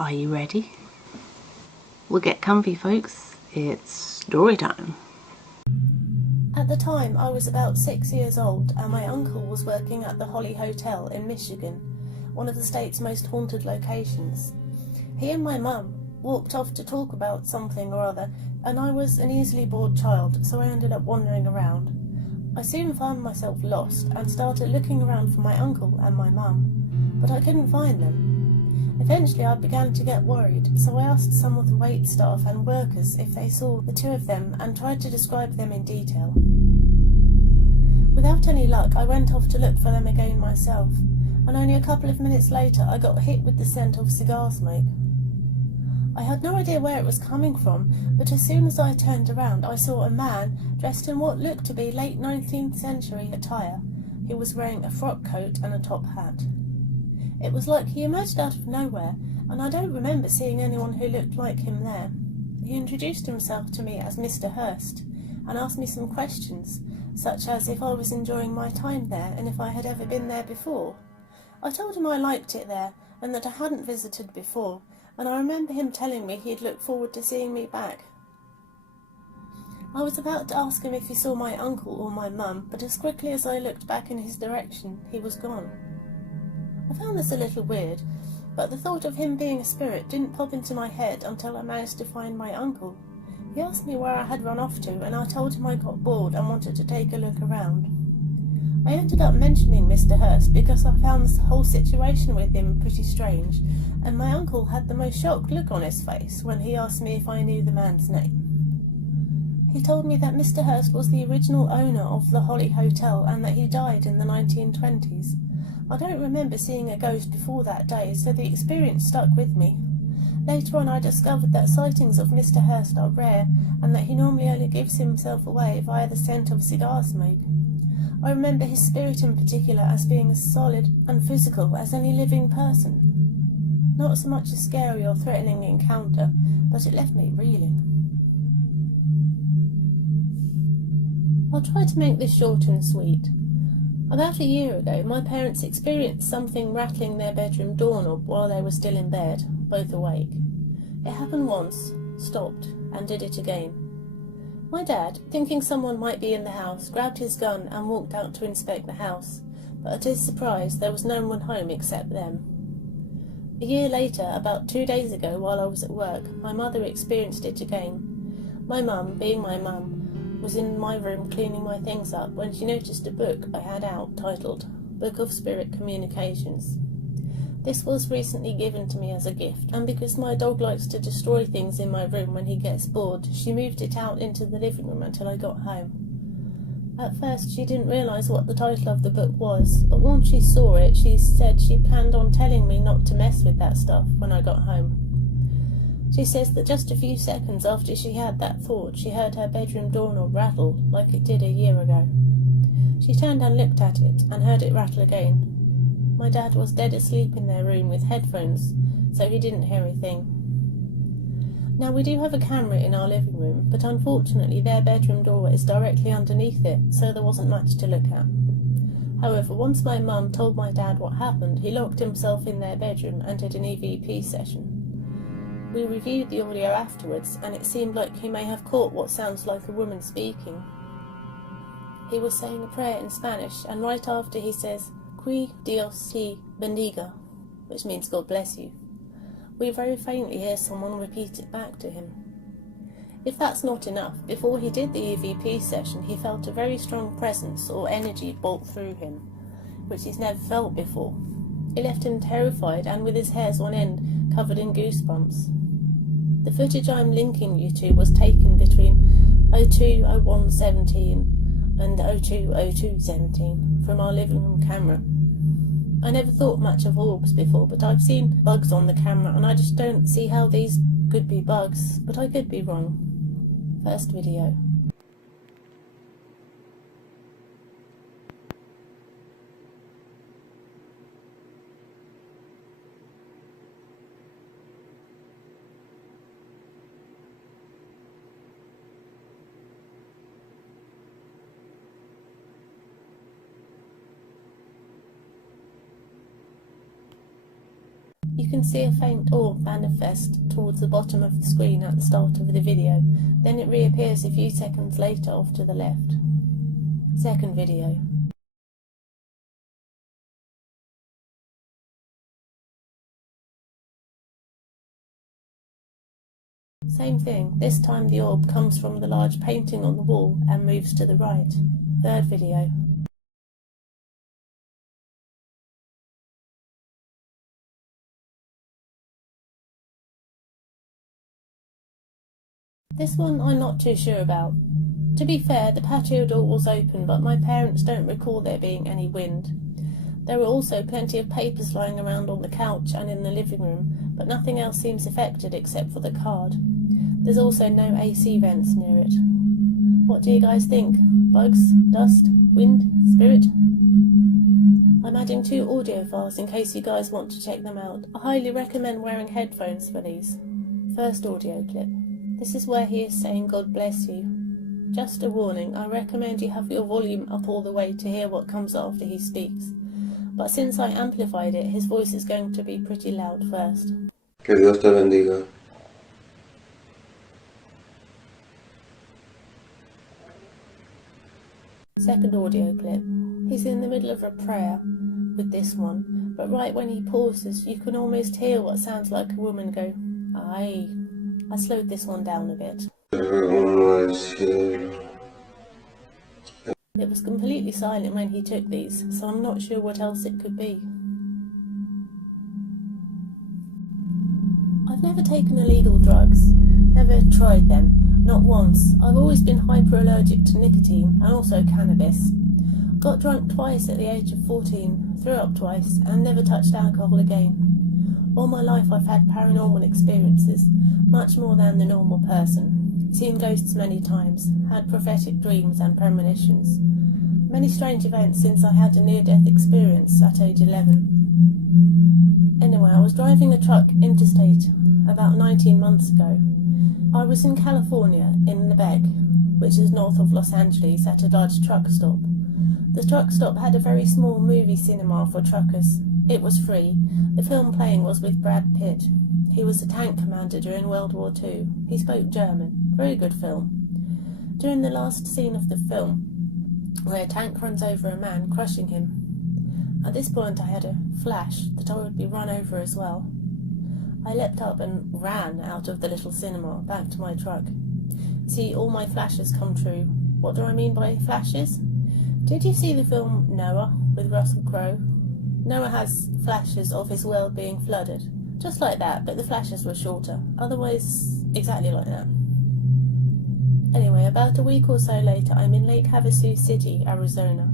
Are you ready? Well, get comfy, folks. It's story time. At the time, I was about 6 years old, and my uncle was working at the Holly Hotel in Michigan, one of the state's most haunted locations. He and my mum walked off to talk about something or other, and I was an easily bored child, so I ended up wandering around. I soon found myself lost and started looking around for my uncle and my mum, but I couldn't find them. Eventually I began to get worried, so I asked some of the wait staff and workers if they saw the two of them and tried to describe them in detail. Without any luck, I went off to look for them again myself, and only a couple of minutes later I got hit with the scent of cigar smoke. I had no idea where it was coming from, but as soon as I turned around I saw a man dressed in what looked to be late 19th century attire. He was wearing a frock coat and a top hat. It was like he emerged out of nowhere, and I don't remember seeing anyone who looked like him there. He introduced himself to me as Mr. Hurst, and asked me some questions, such as if I was enjoying my time there and if I had ever been there before. I told him I liked it there, and that I hadn't visited before, and I remember him telling me he'd look forward to seeing me back. I was about to ask him if he saw my uncle or my mum, but as quickly as I looked back in his direction, he was gone. I found this a little weird, but the thought of him being a spirit didn't pop into my head until I managed to find my uncle. He asked me where I had run off to, and I told him I got bored and wanted to take a look around. I ended up mentioning Mr. Hurst because I found this whole situation with him pretty strange, and my uncle had the most shocked look on his face when he asked me if I knew the man's name. He told me that Mr. Hurst was the original owner of the Holly Hotel and that he died in the 1920s. I don't remember seeing a ghost before that day, so the experience stuck with me. Later on I discovered that sightings of Mr. Hurst are rare, and that he normally only gives himself away via the scent of cigar smoke. I remember his spirit in particular as being as solid and physical as any living person. Not so much a scary or threatening encounter, but it left me reeling. I'll try to make this short and sweet. About a year ago, my parents experienced something rattling their bedroom doorknob while they were still in bed, both awake. It happened once, stopped, and did it again. My dad, thinking someone might be in the house, grabbed his gun and walked out to inspect the house, but to his surprise there was no one home except them. A year later, about 2 days ago while I was at work, my mother experienced it again. My mum, being my mum, was in my room cleaning my things up when she noticed a book I had out titled Book of Spirit Communications. This was recently given to me as a gift, and because my dog likes to destroy things in my room when he gets bored, she moved it out into the living room until I got home. At first she didn't realise what the title of the book was, but once she saw it she said she planned on telling me not to mess with that stuff when I got home. She says that just a few seconds after she had that thought, she heard her bedroom doorknob rattle like it did a year ago. She turned and looked at it, and heard it rattle again. My dad was dead asleep in their room with headphones, so he didn't hear a thing. Now, we do have a camera in our living room, but unfortunately their bedroom door is directly underneath it, so there wasn't much to look at. However, once my mum told my dad what happened, he locked himself in their bedroom and did an EVP session. We reviewed the audio afterwards, and it seemed like he may have caught what sounds like a woman speaking. He was saying a prayer in Spanish, and right after he says, "Qui Dios te bendiga," which means God bless you. We very faintly hear someone repeat it back to him. If that's not enough, before he did the EVP session, he felt a very strong presence or energy bolt through him, which he's never felt before. It left him terrified and with his hairs on end, covered in goosebumps. The footage I'm linking you to was taken between 02:01:17 and 02:02:17 from our living room camera. I never thought much of orbs before, but I've seen bugs on the camera, and I just don't see how these could be bugs, but I could be wrong. First video. You can see a faint orb manifest towards the bottom of the screen at the start of the video, then it reappears a few seconds later off to the left. Second video. Same thing, this time the orb comes from the large painting on the wall and moves to the right. Third video. This one I'm not too sure about. To be fair, the patio door was open, but my parents don't recall there being any wind. There were also plenty of papers lying around on the couch and in the living room, but nothing else seems affected except for the card. There's also no AC vents near it. What do you guys think? Bugs? Dust? Wind? Spirit? I'm adding 2 audio files in case you guys want to check them out. I highly recommend wearing headphones for these. First audio clip. This is where he is saying God bless you. Just a warning, I recommend you have your volume up all the way to hear what comes after he speaks. But since I amplified it, his voice is going to be pretty loud first. Que Dios te bendiga. Second audio clip. He's in the middle of a prayer with this one, but right when he pauses, you can almost hear what sounds like a woman go, "Aye." I slowed this one down a bit. It was completely silent when he took these, so I'm not sure what else it could be. I've never taken illegal drugs, never tried them, not once. I've always been hyperallergic to nicotine and also cannabis. Got drunk twice at the age of 14, threw up twice, and never touched alcohol again. All my life I've had paranormal experiences, much more than the normal person. Seen ghosts many times, had prophetic dreams and premonitions. Many strange events since I had a near-death experience at age 11. Anyway, I was driving a truck interstate about 19 months ago. I was in California, in Lebec, which is north of Los Angeles, at a large truck stop. The truck stop had a very small movie cinema for truckers. It was free. The film playing was with Brad Pitt. He was a tank commander during World War II. He spoke German. Very good film. During the last scene of the film, where a tank runs over a man, crushing him. At this point I had a flash that I would be run over as well. I leapt up and ran out of the little cinema, back to my truck. See, all my flashes come true. What do I mean by flashes? Did you see the film Noah with Russell Crowe? Noah has flashes of his world being flooded. Just like that, but the flashes were shorter. Otherwise, exactly like that. Anyway, about a week or so later, I'm in Lake Havasu City, Arizona.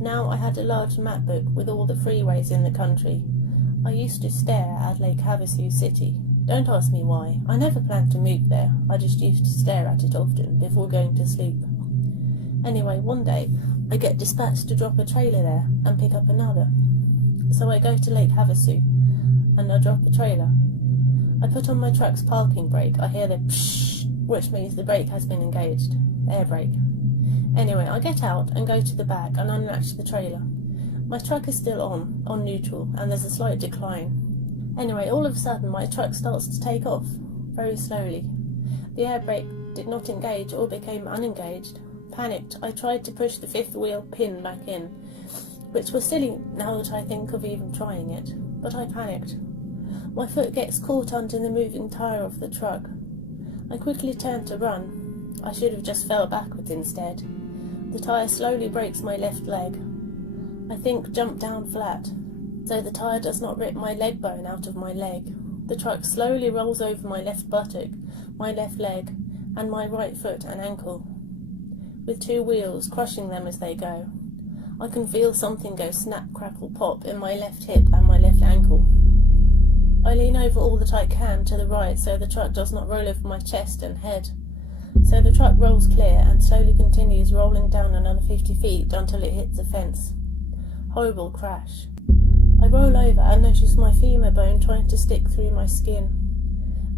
Now I had a large map book with all the freeways in the country. I used to stare at Lake Havasu City. Don't ask me why. I never planned to move there. I just used to stare at it often before going to sleep. Anyway, one day, I get dispatched to drop a trailer there and pick up another. So I go to Lake Havasu and I drop a trailer. I put on my truck's parking brake. I hear the pshh, which means the brake has been engaged. Air brake. Anyway, I get out and go to the back and unlatch the trailer. My truck is still on neutral, and there's a slight decline. Anyway, all of a sudden my truck starts to take off, very slowly. The air brake did not engage or became unengaged. Panicked, I tried to push the fifth wheel pin back in, which was silly now that I think of even trying it, but I panicked. My foot gets caught under the moving tyre of the truck. I quickly turn to run. I should have just fell backwards instead. The tyre slowly breaks my left leg. I think jump down flat, so the tyre does not rip my leg bone out of my leg. The truck slowly rolls over my left buttock, my left leg, and my right foot and ankle, with 2 wheels crushing them as they go. I can feel something go snap, crackle, pop in my left hip and my left ankle. I lean over all that I can to the right so the truck does not roll over my chest and head. So the truck rolls clear and slowly continues rolling down another 50 feet until it hits a fence. Horrible crash. I roll over and notice my femur bone trying to stick through my skin.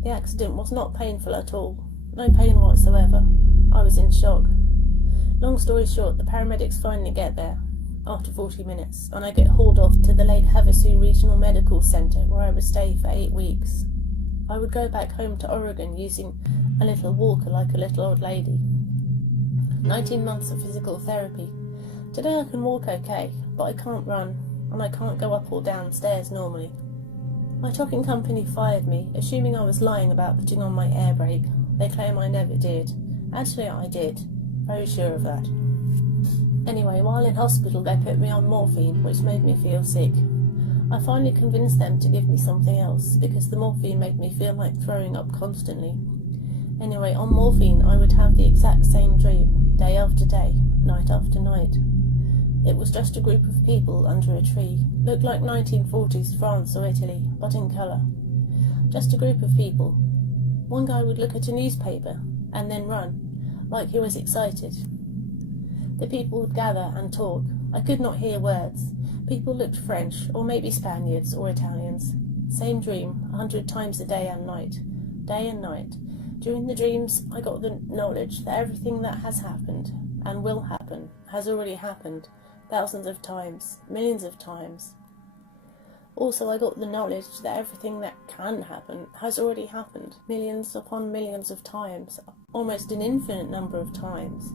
The accident was not painful at all. No pain whatsoever. I was in shock. Long story short, the paramedics finally get there. after 40 minutes, and I get hauled off to the Lake Havasu Regional Medical Centre, where I would stay for 8 weeks. I would go back home to Oregon using a little walker like a little old lady. 19 months of physical therapy. Today I can walk okay, but I can't run, and I can't go up or down stairs normally. My trucking company fired me, assuming I was lying about putting on my air brake. They claim I never did. Actually, I did. Very sure of that. Anyway, while in hospital they put me on morphine, which made me feel sick. I finally convinced them to give me something else, because the morphine made me feel like throwing up constantly. Anyway, on morphine I would have the exact same dream, day after day, night after night. It was just a group of people under a tree, looked like 1940s France or Italy, but in colour. Just a group of people. One guy would look at a newspaper, and then run, like he was excited. The people would gather and talk. I could not hear words. People looked French, or maybe Spaniards or Italians. Same dream, 100 times a day and night. Day and night. During the dreams, I got the knowledge that everything that has happened, and will happen, has already happened, thousands of times, millions of times. Also, I got the knowledge that everything that can happen has already happened, millions upon millions of times, almost an infinite number of times.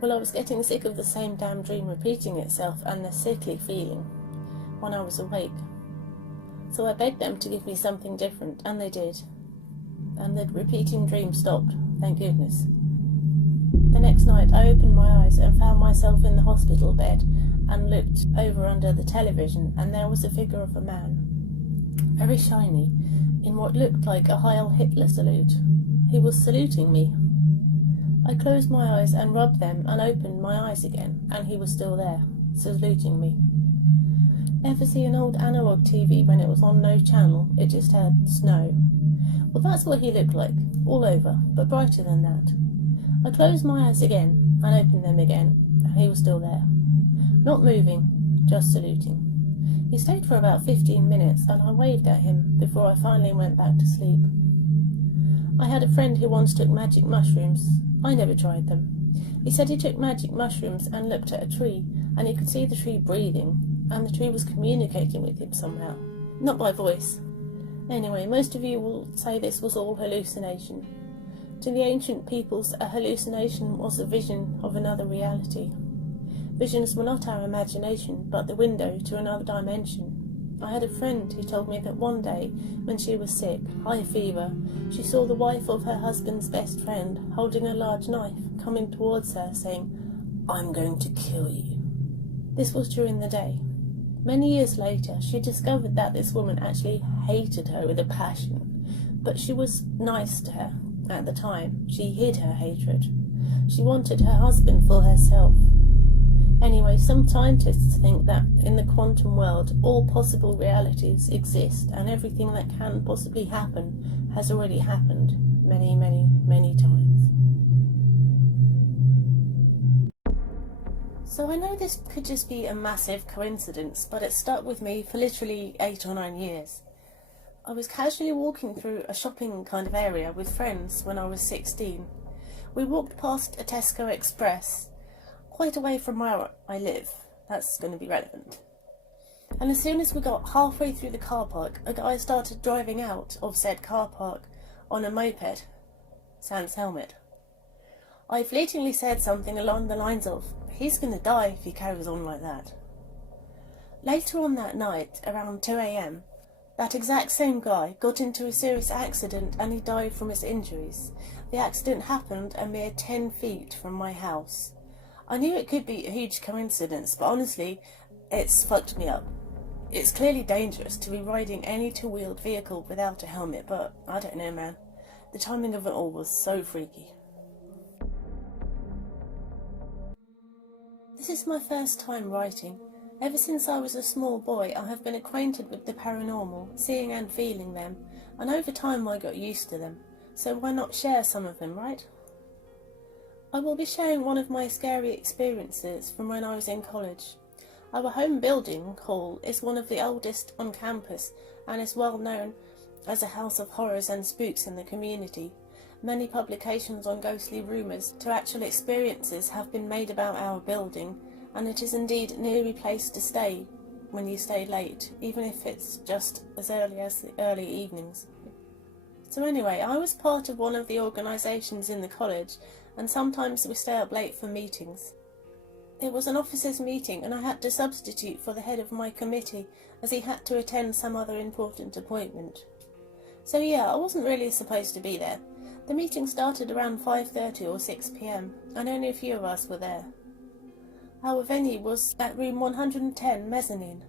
Well, I was getting sick of the same damn dream repeating itself and the sickly feeling when I was awake. So I begged them to give me something different, and they did. And the repeating dream stopped, thank goodness. The next night I opened my eyes and found myself in the hospital bed and looked over under the television, and there was a figure of a man, very shiny, in what looked like a Heil Hitler salute. He was saluting me. I closed my eyes and rubbed them and opened my eyes again, and he was still there, saluting me. Ever see an old analogue TV when it was on no channel, it just had snow? Well, that's what he looked like, all over, but brighter than that. I closed my eyes again and opened them again, and he was still there. Not moving, just saluting. He stayed for about 15 minutes, and I waved at him before I finally went back to sleep. I had a friend who once took magic mushrooms. I never tried them. He said he took magic mushrooms and looked at a tree, and he could see the tree breathing, and the tree was communicating with him somehow. Not by voice. Anyway, most of you will say this was all hallucination. To the ancient peoples, a hallucination was a vision of another reality. Visions were not our imagination, but the window to another dimension. I had a friend who told me that one day, when she was sick, high fever, she saw the wife of her husband's best friend holding a large knife coming towards her, saying, "I'm going to kill you." This was during the day. Many years later, she discovered that this woman actually hated her with a passion, but she was nice to her. At the time, she hid her hatred. She wanted her husband for herself. Anyway, some scientists think that in the quantum world, all possible realities exist, and everything that can possibly happen has already happened many, many, many times. So I know this could just be a massive coincidence, but it stuck with me for literally 8 or 9 years. I was casually walking through a shopping kind of area with friends when I was 16. We walked past a Tesco Express, quite away from where I live. That's going to be relevant. And as soon as we got halfway through the car park, a guy started driving out of said car park on a moped, sans helmet. I fleetingly said something along the lines of, "He's going to die if he carries on like that." Later on that night, around 2 a.m, that exact same guy got into a serious accident and he died from his injuries. The accident happened a mere 10 feet from my house. I knew it could be a huge coincidence, but honestly, it's fucked me up. It's clearly dangerous to be riding any two-wheeled vehicle without a helmet, but I don't know, man. The timing of it all was so freaky. This is my first time writing. Ever since I was a small boy, I have been acquainted with the paranormal, seeing and feeling them, and over time I got used to them. So why not share some of them, right? I will be sharing one of my scary experiences from when I was in college. Our home building hall is one of the oldest on campus and is well known as a house of horrors and spooks in the community. Many publications on ghostly rumours to actual experiences have been made about our building, and it is indeed an eerie place to stay when you stay late, even if it's just as early as the early evenings. So anyway, I was part of one of the organisations in the college, and sometimes we stay up late for meetings. It was an officers' meeting, and I had to substitute for the head of my committee as he had to attend some other important appointment. So yeah, I wasn't really supposed to be there. The meeting started around 5:30 or 6 p.m, and only a few of us were there. Our venue was at room 110 mezzanine.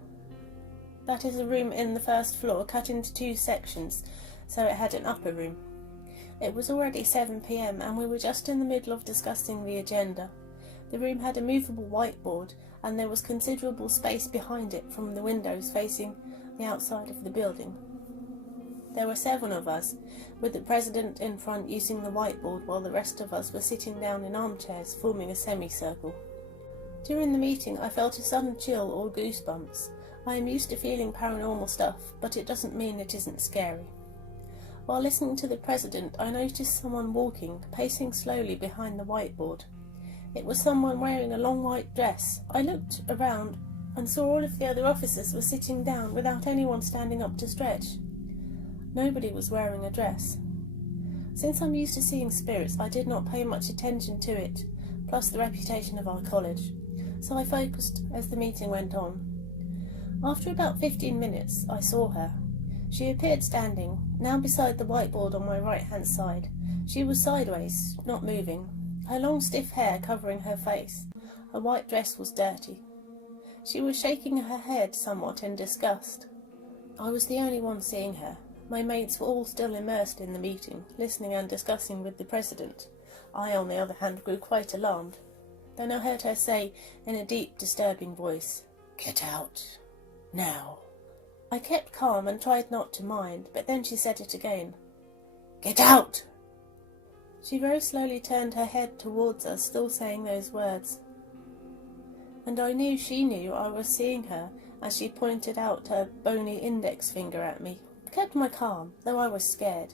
That is a room in the first floor cut into 2 sections, so it had an upper room. It was already 7 p.m, and we were just in the middle of discussing the agenda. The room had a movable whiteboard, and there was considerable space behind it from the windows facing the outside of the building. There were 7 of us, with the president in front using the whiteboard while the rest of us were sitting down in armchairs forming a semicircle. During the meeting I felt a sudden chill or goosebumps. I am used to feeling paranormal stuff, but it doesn't mean it isn't scary. While listening to the president, I noticed someone walking, pacing slowly behind the whiteboard. It was someone wearing a long white dress. I looked around and saw all of the other officers were sitting down without anyone standing up to stretch. Nobody was wearing a dress. Since I'm used to seeing spirits, I did not pay much attention to it, plus the reputation of our college, so I focused as the meeting went on. After about 15 minutes, I saw her. She appeared standing, now beside the whiteboard on my right-hand side. She was sideways, not moving, her long stiff hair covering her face. Her white dress was dirty. She was shaking her head somewhat in disgust. I was the only one seeing her. My mates were all still immersed in the meeting, listening and discussing with the president. I, on the other hand, grew quite alarmed. Then I heard her say, in a deep, disturbing voice, "Get out. Now." I kept calm and tried not to mind, but then she said it again. "Get out!" She very slowly turned her head towards us, still saying those words. And I knew she knew I was seeing her as she pointed out her bony index finger at me. I kept my calm, though I was scared.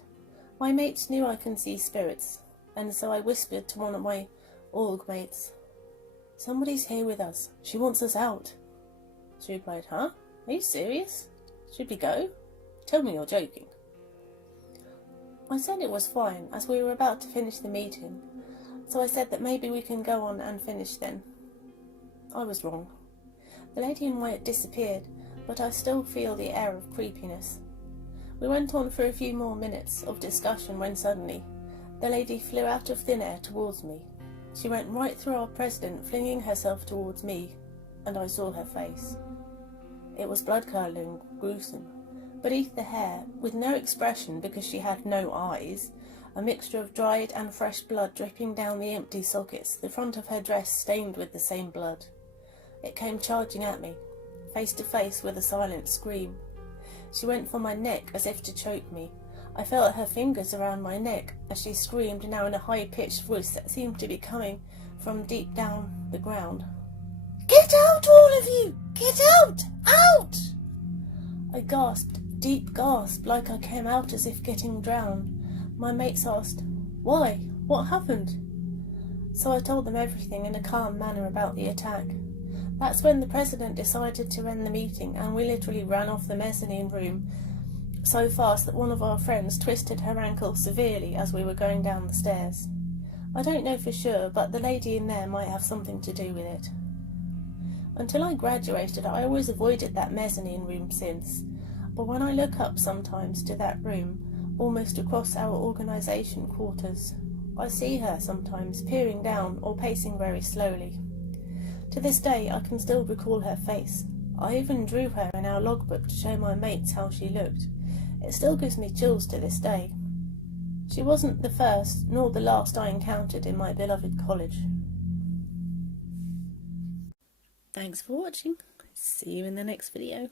My mates knew I can see spirits, and so I whispered to one of my org mates, "Somebody's here with us. She wants us out." She replied, "Huh? Are you serious? Should we go? Tell me you're joking." I said it was fine, as we were about to finish the meeting, so I said that maybe we can go on and finish then. I was wrong. The lady in white disappeared, but I still feel the air of creepiness. We went on for a few more minutes of discussion when suddenly the lady flew out of thin air towards me. She went right through our president, flinging herself towards me, and I saw her face. It was blood-curdling, gruesome. Beneath the hair, with no expression because she had no eyes, a mixture of dried and fresh blood dripping down the empty sockets, the front of her dress stained with the same blood. It came charging at me, face to face with a silent scream. She went for my neck as if to choke me. I felt her fingers around my neck as she screamed, now in a high-pitched voice that seemed to be coming from deep down the ground. "Get out, all of you! Get out! Out!" I gasped, deep gasp, like I came out as if getting drowned. My mates asked, "Why? What happened?" So I told them everything in a calm manner about the attack. That's when the president decided to end the meeting, and we literally ran off the mezzanine room so fast that one of our friends twisted her ankle severely as we were going down the stairs. I don't know for sure, but the lady in there might have something to do with it. Until I graduated, I always avoided that mezzanine room since, but when I look up sometimes to that room, almost across our organisation quarters, I see her sometimes peering down or pacing very slowly. To this day, I can still recall her face. I even drew her in our logbook to show my mates how she looked. It still gives me chills to this day. She wasn't the first nor the last I encountered in my beloved college. Thanks for watching. See you in the next video.